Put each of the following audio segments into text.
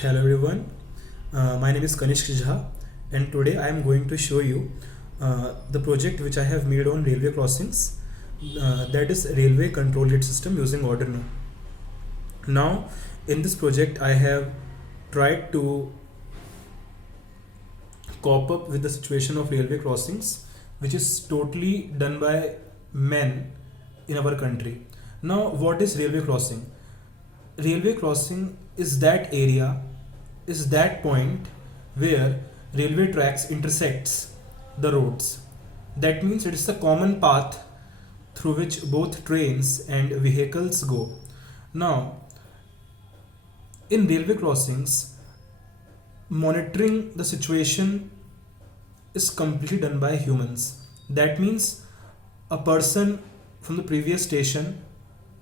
Hello everyone, my name is Kanishk Jha and today I am going to show you the project which I have made on railway crossings, that is railway control gate system using Arduino. Now in this project I have tried to cope up with the situation of railway crossings which is totally done by men in our country. Now what is railway crossing? Railway crossing is that area, is that point where railway tracks intersects the roads. That means it is the common path through which both trains and vehicles go. Now, in railway crossings, monitoring the situation is completely done by humans. That means a person from the previous station,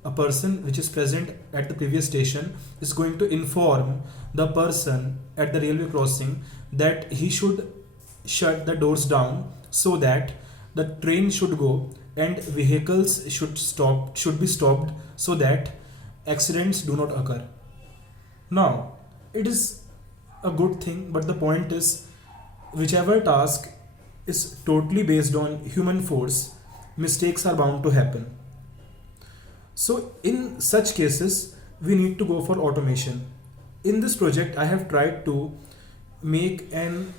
a person which is present at the previous station is going to inform the person at the railway crossing that he should shut the doors down so that the train should go and vehicles should be stopped so that accidents do not occur. Now it is a good thing, but the point is whichever task is totally based on human force, mistakes are bound to happen. So in such cases, we need to go for automation. In this project, I have tried to make an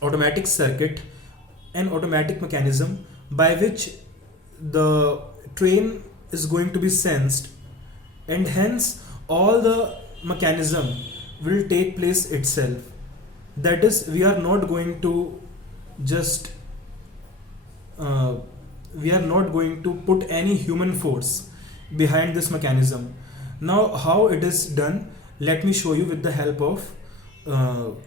automatic circuit, an automatic mechanism by which the train is going to be sensed, and hence all the mechanism will take place itself. That is, we are not going to just we are not going to put any human force behind this mechanism. Now how it is done, let me show you with the help of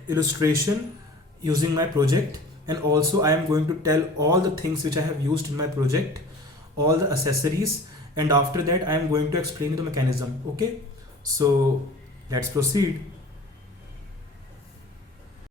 illustration using my project, and also I am going to tell all the things which I have used in my project, all the accessories, and after that I am going to explain the mechanism. Okay, so let's proceed.